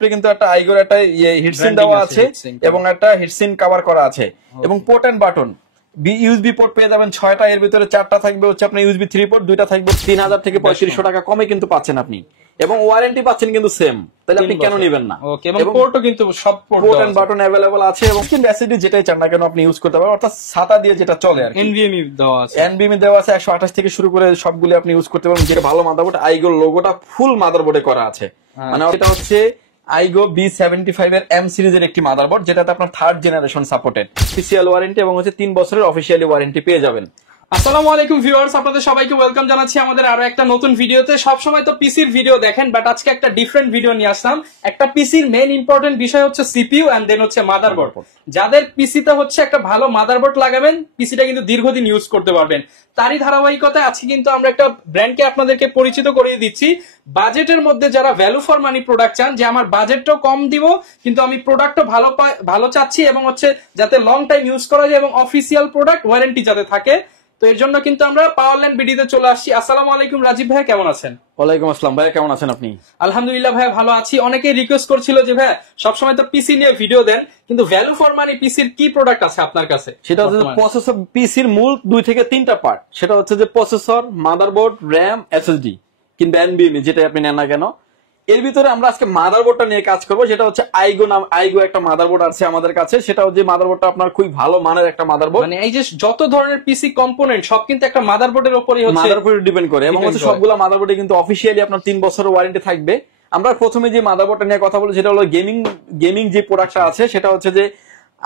কিন্তু একটা আইগোর একটা হিটসিন দেওয়া আছে এবং একটা হিটসিন কভার করা আছে এবং port and button USB port পেয়ে যাবেন 6টা, এর ভিতরে 4টা থাকবে হচ্ছে আপনার ইউএসবি 3 পোর্ট, 2টা থাকবে 3000 থেকে 3500 টাকা কমে কিন্তু পাচ্ছেন আপনি, এবং ওয়ারেন্টি পাচ্ছেন কিন্তু সেম। তাহলে আপনি কেন নেবেন না? ওকে, এবং পোর্টও কিন্তু সব পোর্ট এন্ড বাটন अवेलेबल আছে এবং কিন্তু এসএসডি যেটাই চান না কেন আপনি ইউজ করতে পারবেন, অর্থাৎ ছাতা দিয়ে যেটা চলে আর কি। এনভিএমই দেওয়া আছে, এনভিএমই দেওয়া আছে 128 থেকে শুরু করে সবগুলো আপনি ইউজ করতে পারবেন। যেটা ভালো মাদারবোর্ড, আইগো লোগোটা ফুল মাদারবোর্ডে করা আছে, মানে এটা হচ্ছে আইগো B75 এর এম সিরিজের একটি মাদারবোর্ড, যেটাতে আপনার 3rd generation supported, official warranty এবং হচ্ছে 3 বছরের অফিশিয়ালি ওয়ারেন্টি পেয়ে যাবেন। আসসালামু আলাইকুম ভিউয়ার্স, আপনাদের সবাইকে ওয়েলকাম জানাচ্ছি আমাদের আরো একটা নতুন ভিডিওতে। সবসময় তো পিসির ভিডিও দেখেন, বাট আজকে একটা ডিফারেন্ট ভিডিও নিয়ে আসলাম। একটা পিসির মেইন ইম্পর্টেন্ট বিষয় হচ্ছে সিপিইউ এন্ড দেন হচ্ছে মাদারবোর্ড। যাদের পিসিতে হচ্ছে একটা ভালো মাদারবোর্ড লাগাবেন, পিসিটা কিন্তু দীর্ঘদিন ইউজ করতে পারবেন। তারই ধারাবাহিকতায় আজকে কিন্তু আমরা একটা ব্র্যান্ডকে আপনাদেরকে পরিচিত করিয়ে দিচ্ছি। বাজেটের মধ্যে যারা ভ্যালু ফর মানি প্রোডাক্ট চান, যে আমার বাজেটটাও কম দিব কিন্তু আমি প্রোডাক্টও ভালো চাচ্ছি, এবং হচ্ছে যাতে লং টাইম ইউজ করা যায় এবং অফিসিয়াল প্রোডাক্ট ওয়ারেন্টি যাতে থাকে, তো এর জন্য কিন্তু আমরা পাওয়ারল্যান্ড বিডিতে চলে আসছি। আসসালামু আলাইকুম রাজীব ভাই, কেমন আছেন? ওয়ালাইকুম আসসালাম ভাই, কেমন আছেন আপনি? আলহামদুলিল্লাহ ভাই, ভালো আছি। অনেকেই রিকোয়েস্ট করছিল যে ভাই সবসময় তো পিসি নিয়ে ভিডিও দেন, কিন্তু ভ্যালু ফর মানি পিসির কি প্রোডাক্ট আছে আপনার কাছে? সেটা হচ্ছে প্রসেসর, পিসির মূল 2 থেকে 3টা পার্ট, সেটা হচ্ছে যে প্রসেসর, মাদারবোর্ড, র‍্যাম, এসএসডি কিংবা এনভিএমই যেটা আপনি নেন না কেন। এর ভিতরে আমরা আজকে মাদারবোর্ডটা নিয়ে কাজ করবো, যেটা হচ্ছে আইগো একটা মাদারবোর্ড আছে আমাদের কাছে। সেটা হচ্ছে মাদারবোর্ডটা আপনার খুবই ভালো মানের একটা মাদারবোর্ড, মানে এই যে যত ধরনের পিসি কম্পোনেন্ট সব কিন্তু একটা মাদারবোর্ডের উপরই হচ্ছে, মাদারবোর্ডে ডিপেন্ড করে, এবং হচ্ছে সবগুলো মাদারবোর্ডে কিন্তু অফিশিয়ালি আপনার 3 বছরের ওয়ারেন্টি থাকবে। আমরা প্রথমে যে মাদারবোর্ডটা নিয়ে কথা বলি সেটা হলো গেমিং যে প্রোডাক্টটা আছে, সেটা হচ্ছে যে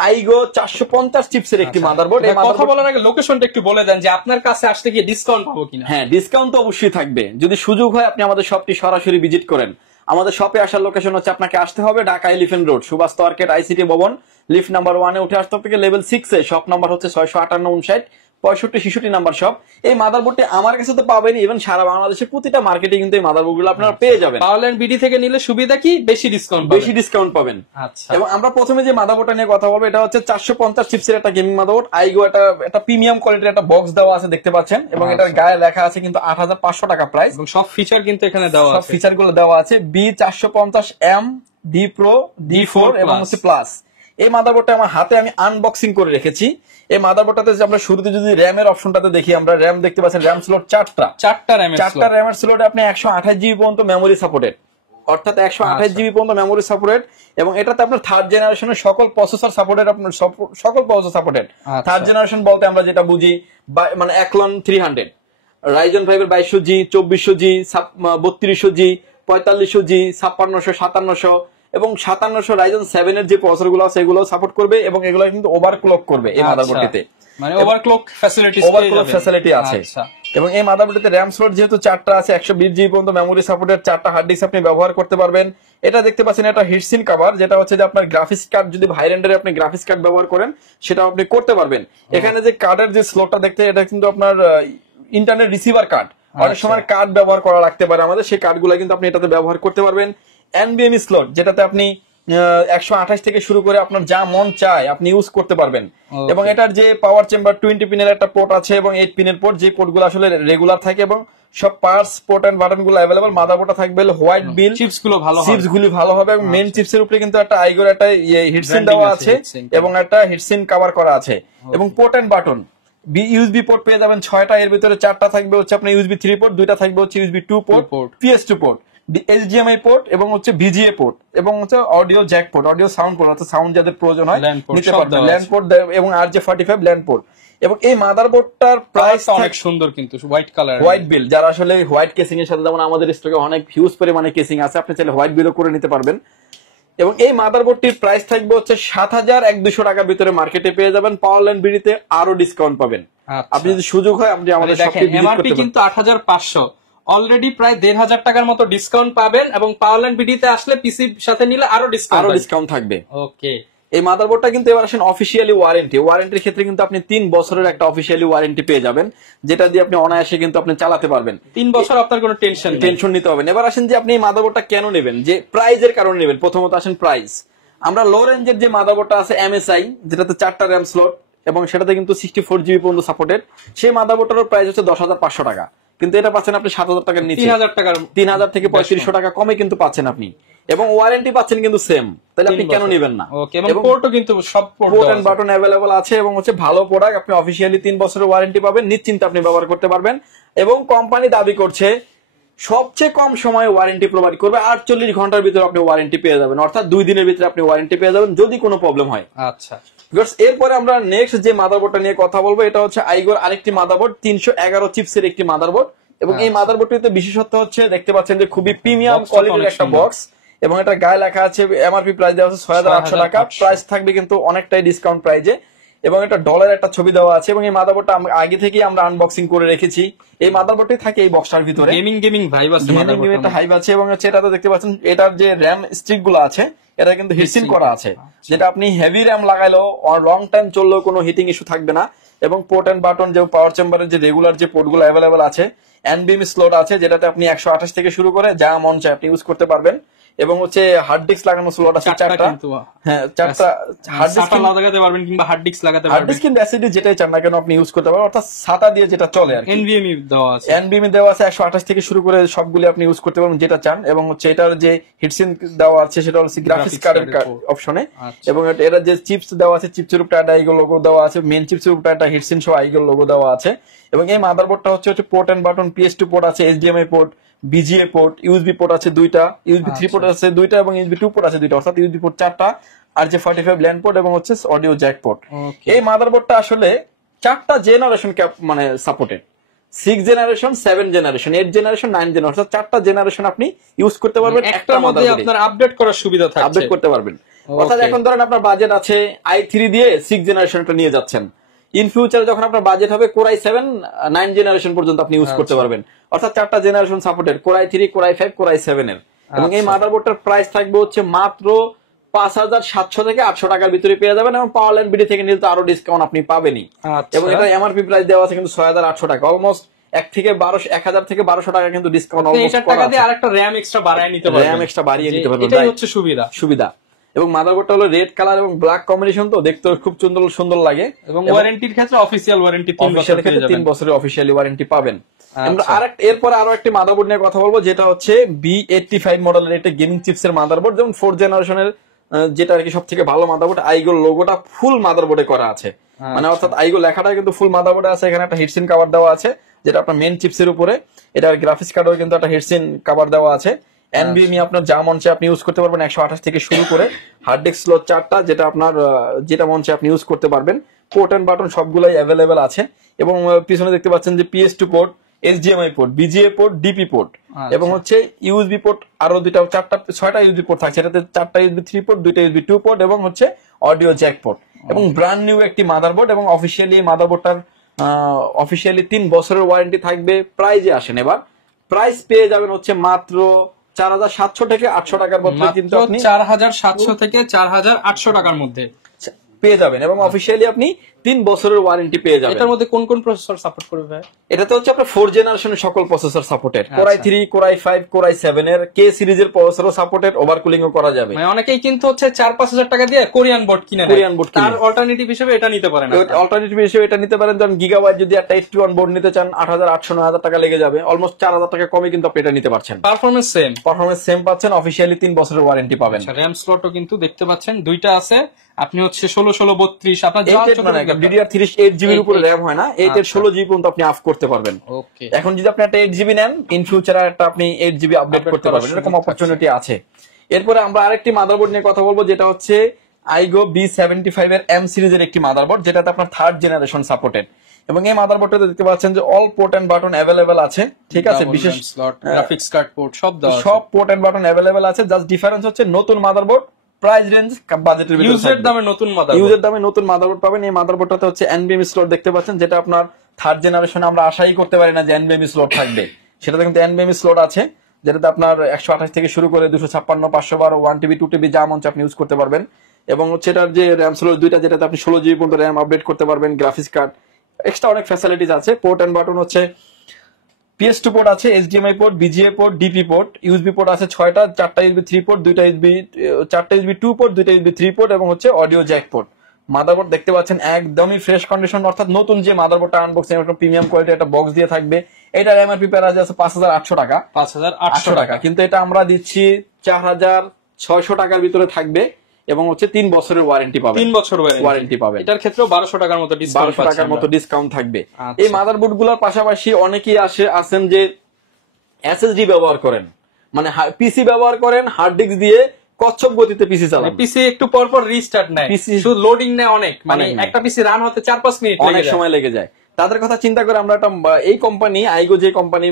আইগো 450 চিপসের একটি মাদারবোর্ড। এই কথা বলার আগে লোকেশনটা একটু বলে দেন, যে আপনার কাছে আসতে গিয়ে ডিসকাউন্ট পাবো কিনা? হ্যাঁ, ডিসকাউন্ট তো অবশ্যই থাকবে যদি সুযোগ হয় আপনি আমাদের শপটি সরাসরি ভিজিট করেন। আমাদের শপে আসার লোকেশন হচ্ছে, আপনাকে আসতে হবে Dhaka elephant road, Subhash market, ICT Bhaban, lift number 1 এ উঠে আসতে হবে লেভেল 6 এ। শপ নাম্বার হচ্ছে 658 65 66 নাম্বার শপ। এই মাদারবোর্ডটি আমার কাছে তো পাবেন, ইভেন সারা বাংলাদেশের প্রতিটা মার্কেটে কিন্তু এই মাদারবোর্ডগুলো আপনারা পেয়ে যাবেন। পাওয়ারল্যান্ড বিডি থেকে নিলে সুবিধা কি? বেশি ডিসকাউন্ট পাবেন। আচ্ছা, এবং আমরা প্রথমে যে মাদারবোর্ডটা নিয়ে কথা বলবো, এটা হচ্ছে 450 চিপসের একটা গেমিং মাদারবোর্ড। আইগো একটা প্রিমিয়াম কোয়ালিটির একটা বক্স দেওয়া আছে, দেখতে পাচ্ছেন, এবং এটার গায়ে লেখা আছে কিন্তু 8500 টাকা প্রাইস, এবং সব ফিচার কিন্তু এখানে দেওয়া আছে। সব ফিচার গুলো দেওয়া আছে। B450M, D Pro, D4 এবং হচ্ছে প্লাস। এই মাদারবোর্ডটা আমার হাতে আমি আনবক্সিং করে রেখেছি। এই মাদারবোর্ডটাতে আমরা শুরুতে যদি র‍্যামের অপশনটাতে দেখি, আমরা র‍্যাম দেখতে পাচ্ছেন, র‍্যাম স্লট 4টা র‍্যামের স্লটে আপনি 128 জিবি পর্যন্ত মেমোরি সাপোর্টেড, অর্থাৎ 128 জিবি পর্যন্ত মেমোরি সাপোর্টেড, এবং এটাতে আপনার 3rd জেনারেশনের সকল প্রসেসর সাপোর্টেড, আপনার সকল প্রসেসর সাপোর্টেড। 3rd জেনারেশন বলতে আমরা যেটা বুঝি, মানে Athlon 300, Ryzen 5 এর 2200G, 2400G, 3200G, 4500G, 5600, 5700 এবং 5700 Ryzen 7 এর যে প্রসেসরগুলো আছে এগুলো সাপোর্ট করবে, এবং এগুলো কিন্তু ওভারক্লক করবে এই মাদারবোর্ডটিতে, মানে ওভারক্লক ফ্যাসিলিটি আছে। এবং এই মাদারবোর্ডটিতে র‍্যাম স্লট যেহেতু 4টা আছে, 120 জিবি পর্যন্ত মেমোরি সাপোর্টেড, 4টা হার্ড ডিস্ক আপনি ব্যবহার করতে পারবেন। এটা দেখতে পাচ্ছেন, এটা হিটসিন কভার, যেটা হচ্ছে যে আপনার গ্রাফিক্স কার্ড, যদি হাই রেন্ডারে আপনি গ্রাফিক্স কার্ড ব্যবহার করেন সেটা আপনি করতে পারবেন। এখানে যে কার্ডের যে স্লটটা দেখতে, এটা কিন্তু আপনার ইন্টারনেট রিসিভার কার্ড, অনেক সময় কার্ড ব্যবহার করা লাগতে পারে আমাদের, সেই কার্ডগুলো কিন্তু আপনি এটাতে ব্যবহার করতে পারবেন। এনভিএমই স্লট, যেটাতে আপনি 128 থেকে শুরু করে আপনার যা মন চায় আপনি ইউজ করতে পারবেন। এবং এটার যে পাওয়ার চেম্বার 20 পিনের একটা পোর্ট আছে এবং 8 পিনের পোর্ট, যে পোর্টগুলো আসলে রেগুলার থাকে, এবং সব পার্টস, পোর্ট এন্ড বাটন গুলো अवेलेबल। মাদারবোর্ডটা থাকবে হোয়াইট বিল, চিপস গুলো ভালো হবে, এবং মেইন চিপসের উপরে কিন্তু একটা আইগোর একটা হিটসিন দেওয়া আছে এবং একটা হিটসিন কভার করা আছে, এবং port and button USB port পেয়ে যাবেন 6টা, এর ভিতরে 4টা থাকবে হচ্ছে আপনার ইউএসবি 3 পোর্ট, 2টা থাকবে হচ্ছে USB 2 port, PS2 port, HDMI port এবং হচ্ছে VGA পোর্ট, এবং হচ্ছে audio Jack port, audio sound port, অর্থাৎ সাউন্ড যাদের প্রয়োজন হয় নিতে পারবেন, ল্যান্ড পোর্ট এবং RJ45 ল্যান্ড পোর্ট। এবং এই মাদারবোর্ডটার প্রাইস অনেক সুন্দর, কিন্তু হোয়াইট কালার, হোয়াইট বিল, যারা আসলে হোয়াইট কেসিং এর সাথে, যেমন আমাদের স্টকে অনেক হিউজ পরিমাণে কেসিং আছে, আপনি চাইলে হোয়াইট বিলও করে নিতে পারবেন। এবং এই মাদারবোর্ডটির প্রাইস থাকবে হচ্ছে 7,100 টাকার ভিতরে মার্কেটে পেয়ে যাবেন। পাওয়ারল্যান্ড বিডিতে আরো ডিসকাউন্ট পাবেন। আপনি যদি সুযোগ হয় আপনি আমাদের শপে ভিজিট করতে পারেন। কিন্তু 8500, অলরেডি প্রায় 1500 টাকার মতো ডিসকাউন্ট পাবেন, এবং পাওয়ারল্যান্ড বিডিতে আসলে পিসির সাথে নিলে আরো ডিসকাউন্ট থাকবে। ওকে, এই মাদারবোর্ডটা কিন্তু এবার আসেন অফিশিয়ালি ওয়ারেন্টির ক্ষেত্রে কিন্তু আপনি 3 বছরের একটা অফিশিয়ালি ওয়ারেন্টি পেয়ে যাবেন, যেটা দিয়ে আপনি অনায়াসে কিন্তু আপনি চালাতে পারবেন। 3 বছর আপনার কোনো টেনশন নিতে হবে না। এবার আসেন যে আপনি এই মাদারবোর্ডটা কেন নেবেন, যে প্রাইজের কারণে নেবেন। প্রথমত আসেন প্রাইস। আমরা লো রেঞ্জের যে মাদারবোর্ডটা আছে MSI, যেটাতে 4টা র‍্যাম স্লট এবং সেটাতে কিন্তু 64 জিবি পর্যন্ত সাপোর্টেড, সেই মাদারবোর্ডটার প্রাইস হচ্ছে 10,500 টাকা। কিন্তু এটা পাচ্ছেন আপনি 7,000 টাকার নিচে, 3,000 টাকার 3,000 থেকে 3500 টাকা কমে কিন্তু পাচ্ছেন আপনি, এবং ওয়ারেন্টি পাচ্ছেন কিন্তু সেম। তাহলে আপনি কেন নেবেন না? ওকে, এবং পোর্টও কিন্তু সব পোর্ট এন্ড বাটন अवेलेबल আছে, এবং হচ্ছে ভালো প্রোডাক্ট, আপনি অফিশিয়ালি 3 বছরের ওয়ারেন্টি পাবেন, নিশ্চিন্তে আপনি ব্যবহার করতে পারবেন। এবং কোম্পানি দাবি করছে সবচেয়ে কম সময়ে ওয়ারেন্টি প্রোভাইড করবে, 48 ঘন্টার ভিতরে আপনি ওয়ারেন্টি পেয়ে যাবেন, অর্থাৎ 2 দিনের ভিতরে আপনি ওয়ারেন্টি পেয়ে যাবেন যদি কোনো প্রবলেম হয়। আচ্ছা, এরপরে আমরা নেক্সট যে মাদারবোর্ডটা নিয়ে কথা বলবো, এটা হচ্ছে আইগোর আরেকটি মাদারবোর্ড, 311 চিপসের একটি মাদারবোর্ড। এবং এই মাদারবোর্ডটিতে বিশেষত্ব হচ্ছে দেখতে পাচ্ছেন যে খুবই প্রিমিয়াম কোয়ালিটির একটা বক্স, এবং এটা গায়ে লেখা আছে এমআরপি প্রাইস দেওয়া আছে 6,800 টাকা, প্রাইস থাকবে কিন্তু অনেকটাই ডিসকাউন্ট প্রাইজে, এবং এটা ডলারের একটা ছবি দেওয়া আছে। এবং এই মাদারবোর্ডটা আগে থেকেই আমরা আনবক্সিং করে রেখেছি। এই মাদারবোর্ডটি থাকে এই বক্সটার ভিতরে, গেমিং ভাইব আছে, একটা হাইব আছে, এবং হচ্ছে এটাতে দেখতে পাচ্ছেন এটার যে র্যাম স্ট্রিক গুলো আছে এটা কিন্তু হিটসিন করা আছে, যেটা আপনি হেভি র্যাম লাগাইলেও লং টাইম চললেও কোনো হিটিং ইস্যু থাকবে না। এবং পোর্ট এন্ড বাটন যে পাওয়ার চেম্বারের যে রেগুলার যে পোর্ট গুলো অ্যাভেলেবল আছে, এনবিএম স্লট আছে, যেটাতে আপনি 128 থেকে শুরু করে যা মন চায় আপনি ইউজ করতে পারবেন। এবং হচ্ছে হার্ড ডিস্ক লাগানো স্লট আছে 4টা, হ্যাঁ 4টা হার্ড ডিস্ক লাগাতে পারবেন, কিংবা হার্ড ডিস্ক লাগাতে পারবেন, হার্ড ডিস্ক কিংবা এসএসডি যেটাই চান না কেন আপনি ইউজ করতে পারবেন, অর্থাৎ SATA দিয়ে যেটা চলে আর কি। এনভিএমই দেওয়া আছে 128 থেকে শুরু করে সবগুলো আপনি ইউজ করতে পারবেন যেটা চান। এবং হচ্ছে এটার যে হিটসিন দেওয়া আছে সেটা হচ্ছে গ্রাফিক্স কার্ডের অপশনে, এবং এটা যে চিপস দেওয়া আছে, চিপসের উপরে একটা আইগো লোগো দেওয়া আছে, মেইন চিপসের উপরে একটা হিটসিন সহ আইগো লোগো দেওয়া আছে। এবং এই মাদারবোর্ডটা হচ্ছে port and button, PS2 port আছে, HDMI port, VGA port, USB port আছে 2টা, ইউএসবি 3 পোর্ট আছে 2টা, এবং ইউএসবি 2 পোর্ট আছে 2টা, অর্থাৎ ইউএসবি পোর্ট 4টা, আর যে 45 ল্যান্ড পোর্ট, এবং হচ্ছে অডিও জ্যাক পোর্ট। এই মাদারবোর্ডটা আসলে 4টা জেনারেশন মানে supported, 6 generation, 7 generation, 8 generation, 9 generation, অর্থাৎ 4টা জেনারেশন আপনি ইউজ করতে পারবেন, একটা মধ্যে আপনার আপডেট করার সুবিধা থাকছে, আপডেট করতে পারবেন। অর্থাৎ এখন ধরেন আপনার বাজেট আছে i3 দিয়ে 6 জেনারেশনটা নিয়ে যাচ্ছেন, ইন ফিউচারে যখন আপনার বাজেট হবে Core i7 9 জেনারেশন পর্যন্ত আপনি ইউজ করতে পারবেন, অর্থাৎ 4টা generation supported, Core i3, Core i5, Core i7 এর। এবং এই মাদারবোর্ডটার প্রাইস থাকবে হচ্ছে মাত্র 5,700 থেকে 800 টাকার ভিতরে পেয়ে যাবেন, এবং পাওয়ার ল্যান্ড বিডি থেকে নিলে তো আরো ডিসকাউন্ট আপনি পাবেনই। এবং এটা এমআরপি প্রাইস দেওয়া আছে কিন্তু 6,800 টাকা, অলমোস্ট 1,000 থেকে 1,200 টাকা কিন্তু ডিসকাউন্ট অলমোস্ট টাকা দিয়ে আরেকটা র্যাম এক্সট্রা বাড়িয়ে নিতে পারবেন, র্যাম এক্সট্রা বাড়িয়ে নিতে পারবেন, এটাই হচ্ছে সুবিধা। এবং মাদারবোর্ডটা হলো রেড কালার এবং ব্ল্যাক কম্বিনেশন, তো দেখতে খুব সুন্দর লাগে। এবং ওয়ারেন্টির ক্ষেত্রে অফিশিয়াল ওয়ারেন্টি 3 বছরের অফিশিয়ালি ওয়ারেন্টি পাবেন। আমরা এরপর আরো একটি মাদারবোর্ড নিয়ে কথা বলবো, যেটা হচ্ছে B85 মডেলের একটা গেমিং চিপসের মাদারবোর্ড, যেমন 4 জেনারেশনের যেটা আর কি সব থেকে ভালো মাদারবোর্ড। আইগো লোগোটা ফুল মাদারবোর্ডে করা আছে, মানে অর্থাৎ আইগো লেখাটা কিন্তু ফুল মাদারবোর্ডে আছে। এখানে একটা হিটসিন কভার দেওয়া আছে, যেটা আপনার মেন চিপসের উপরে, এটার গ্রাফিক্স কার্ডেও কিন্তু একটা হিটসিন কভার দেওয়া আছে। এনভিএমই আপনার যা মঞ্চে আপনি ইউজ করতে পারবেন, 128 থেকে শুরু করে, হার্ড ডিস্ক স্লট 4টা, যেটা আপনার যেটা মঞ্চে আপনি ইউজ করতে পারবেন। পোর্ট এন্ড বাটন সবগুলাই অ্যাভেলেবেল আছে, এবং পিছনে দেখতে পাচ্ছেন যে PS2 port, HDMI port, BGA port, DP port, এবং হচ্ছে ইউএসবি পোর্ট আরো 6টা ইউএসবি পোর্ট থাকছে, এটাতে 4টা USB 3 পোর্ট, 2টা USB 2 পোর্ট, এবং হচ্ছে অডিও জ্যাক পোর্ট, এবং ব্র্যান্ড নিউ একটি মাদারবোর্ড। এবং অফিশিয়ালি এই মাদারবোর্ডটার অফিশিয়ালি 3 বছরের ওয়ারেন্টি থাকবে। প্রাইজে আসেন, এবার প্রাইস পেয়ে যাবেন হচ্ছে মাত্র 4,700 থেকে 800 টাকার মধ্যে, কিন্তু আপনি 4,700 থেকে 4,800 টাকার মধ্যে পেয়ে যাবেন, এবং অফিশিয়ালি আপনি 3 বছরের ওয়ারেন্টি পেয়ে যাবেন। এটার মধ্যে কোন কোন প্রসেসর সাপোর্ট করবে ভাই? এটাতে হচ্ছে আপনার 4 জেনারেশনের সকল processor supported, Core i3, Core i5, Core i7 এর K সিরিজের প্রসেসরও সাপোর্টেড, ওভারকুলিং ও করা যাবে। মানে অনেকেই কিন্তু হচ্ছে 4-5 টাকা দিয়ে কোরিয়ান বোর্ড কিনে নেয়, কোরিয়ান বোর্ড তার অল্টারনেটিভ হিসেবে এটা নিতে পারেন, অল্টারনেটিভ হিসেবে এটা নিতে পারেন। ধরুন গিগাবাইট যদি একটা 81 বোর্ড নিতে চান 8,800-9,000 টাকা লেগে যাবে, অলমোস্ট 4,000 টাকা কমে কিন্তু আপনি এটা নিতে পারছেন। পারফরম্যান্স সেম পাচ্ছেন, অফিশিয়ালি 3 বছরের ওয়ারেন্টি পাবেন। র‍্যাম স্লটও কিন্তু দেখতে পাচ্ছেন 2টা আছে, আপনি হচ্ছে 16/16/32 আপনার DDR3 8GB এর উপরে র‍্যাম হয় না, 8 এর 16GB পর্যন্ত আপনি আপ করতে পারবেন। ওকে, এখন যদি আপনি একটা 8GB নেন, ইন ফিউচারে একটা আপনি 8GB আপডেট করতে পারবেন, এরকম অপরচুনিটি আছে। এরপরে আমরা আরেকটি মাদারবোর্ড নিয়ে কথা বলবো, যেটা হচ্ছে আইগো B75 এর M সিরিজের একটি মাদারবোর্ড, যেটাতে আপনার 3rd জেনারেশন সাপোর্টেড। এবং এই মাদারবোর্ডটাতে দেখতে পাচ্ছেন যে all port and button available আছে, ঠিক আছে, বিশেষ গ্রাফিক্স কার্ড পোর্ট সব পোর্ট এন্ড বাটন अवेलेबल আছে। জাস্ট ডিফারেন্স হচ্ছে নতুন মাদারবোর্ড, প্রাইস রেঞ্জ বাজেটের ভিতরে, ইউজের দামে নতুন মাদারবোর্ড পাবেন। এই মাদারবোর্ডটাতে হচ্ছে NVMe স্লট দেখতে পাচ্ছেন, যেটা আপনার 3rd জেনারেশনে আমরা আশাই করতে পারি না যে NVMe স্লট থাকবে, সেটাতে কিন্তু NVMe স্লট আছে, যেটাতে আপনার 128 থেকে শুরু করে 256, 512, 1TB 2TB যা মঞ্চে আপনি ইউজ করতে পারবেন। এবং হচ্ছে এটার যে র্যাম স্লট 2টা, যেটাতে আপনি 16GB পর্যন্ত র্যাম আপডেট করতে পারবেন, গ্রাফিক্স কার্ড, এক্সট্রা অনেক ফ্যাসিলিটিস আছে। পোর্ট এন্ড বাটন হচ্ছে PS2 পোর্ট আছে, HDMI port, BGA port, DP port, USB port আছে 6টা, 4টা USB 3 পোর্ট, 4টা USB 2 পোর্ট, 2টা USB 3 পোর্ট, এবং হচ্ছে অডিও জ্যাক পোর্ট। মাদারবোর্ড দেখতে পাচ্ছেন একদমই ফ্রেশ কন্ডিশন, অর্থাৎ নতুন যে মাদারবোর্ডটা আনবক্সিং একটা প্রিমিয়াম কোয়ালিটি একটা বক্স দিয়ে থাকবে। এটার এমআরপি প্রাইস আছে 5,800 টাকা, 5,800 টাকা, কিন্তু এটা আমরা দিচ্ছি 4,600 টাকার ভিতরে থাকবে এবং হচ্ছে 3 বছরের ওয়ারেন্টি পাবেন। 3 বছর ওয়ারেন্টি পাবেন। এটার ক্ষেত্রেও 1200 টাকার মতো ডিসকাউন্ট, 1200 টাকার মতো ডিসকাউন্ট থাকবে। আচ্ছা। এই মাদারবোর্ড গুলোর পাশাপাশি অনেকেই আছেন যে এসএসডি ব্যবহার করেন, মানে পিসি ব্যবহার করেন, হার্ড ডিস্ক দিয়ে কচ্ছপ গতিতে পিসি চালান। পিসি একটু পর পর রিস্টার্ট নেয়, শুধু লোডিং নেয় অনেক, মানে একটা পিসি রান হতে 4-5 মিনিট অনেক সময় লেগে যায়। তাদের কথা চিন্তা করে আমরা একটা এই কোম্পানি আইগো যে কোম্পানি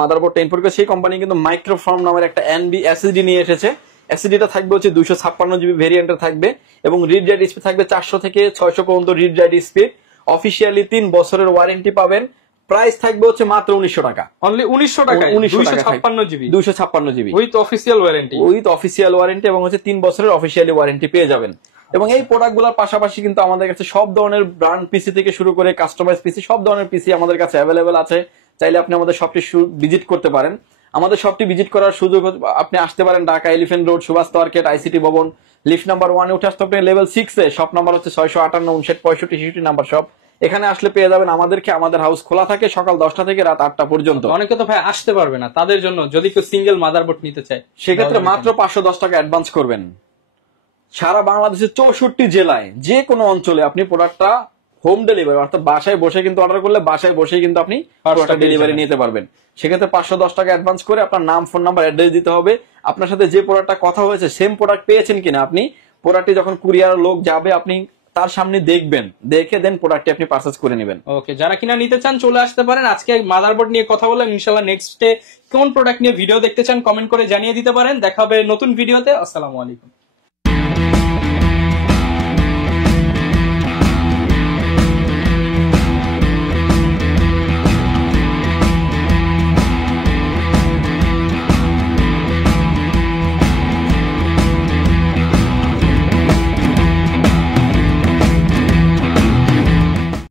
মাদারবোর্ডটা ইম্পোর্ট করে সেই কোম্পানি কিন্তু মাইক্রোফর্ম নামের একটা এনবি এসএসডি নিয়ে এসেছে। এসএসডিটা থাকবে হচ্ছে 256 জিবি ভেরিয়েন্টের থাকবে এবং রিড রাইট স্পিড থাকবে 400 থেকে 600 পর্যন্ত রিড রাইট স্পিড। অফিসিয়ালি 3 বছরের ওয়ারেন্টি পাবেন। প্রাইস থাকবে হচ্ছে মাত্র 1900 টাকা, অনলি 1900 টাকা, 256 GB 256 GB with official warranty, এবং হচ্ছে 3 বছরের অফিসিয়ালি ওয়ারেন্টি পেয়ে যাবেন। এবং এই প্রোডাক্টগুলোর পাশাপাশি কিন্তু আমাদের কাছে সব ধরনের ব্র্যান্ড পিসি থেকে শুরু করে কাস্টমাইজ পিসি, সব ধরনের পিসি আমাদের কাছে অ্যাভেলেবেল আছে। চাইলে আপনি আমাদের শপটি ভিজিট করতে পারেন। আমাদের শপটি ভিজিট করার সুযোগ আপনি আসতে পারেন Dhaka elephant road, Subhash market, ICT Bhaban, lift number 1 এ উঠে আসতে হবে লেভেল 6 এ। শপ নাম্বার হচ্ছে 658 59 65 66 নাম্বার শপ। এখানে আসলে পেয়ে যাবেন আমাদেরকে। আমাদের হাউস খোলা থাকে সকাল 10টা থেকে রাত 8টা পর্যন্ত। অনেকে তো ভাই আসতে পারবে না, তাদের জন্য যদি কেউ সিঙ্গেল মাদারবোর্ড নিতে চায় সেক্ষেত্রে মাত্র 510 টাকা অ্যাডভান্স করবেন। সারা বাংলাদেশের 64 জেলায় যে কোনো অঞ্চলে আপনি প্রোডাক্টটা হোম ডেলিভারি, অর্থাৎ বাসায় বসে কিন্তু অর্ডার করলে বাসায় বসেই কিন্তু আপনি প্রোডাক্ট ডেলিভারি নিতে পারবেন। সেক্ষেত্রে 510 টাকা অ্যাডভান্স করে আপনার নাম, ফোন নাম্বার, অ্যাড্রেস দিতে হবে। আপনার সাথে যে প্রোডাক্টটা কথা হয়েছে সেম প্রোডাক্ট পেয়েছেন কিনা, আপনি প্রোডাক্টটি যখন কুরিয়ার লোক যাবে আপনি তার সামনে দেখবেন, দেখে দেন প্রোডাক্টটি আপনি পারচেজ করে নেবেন। ওকে, যারা কিনা নিতে চান চলে আসতে পারেন। আজকে মাদারবোর্ড নিয়ে কথা বললাম, ইনশাআল্লাহ নেক্সট ডে কোন প্রোডাক্ট নিয়ে ভিডিও দেখতে চান কমেন্ট করে জানিয়ে দিতে পারেন। দেখা হবে নতুন ভিডিওতে। আসসালামু আলাইকুম।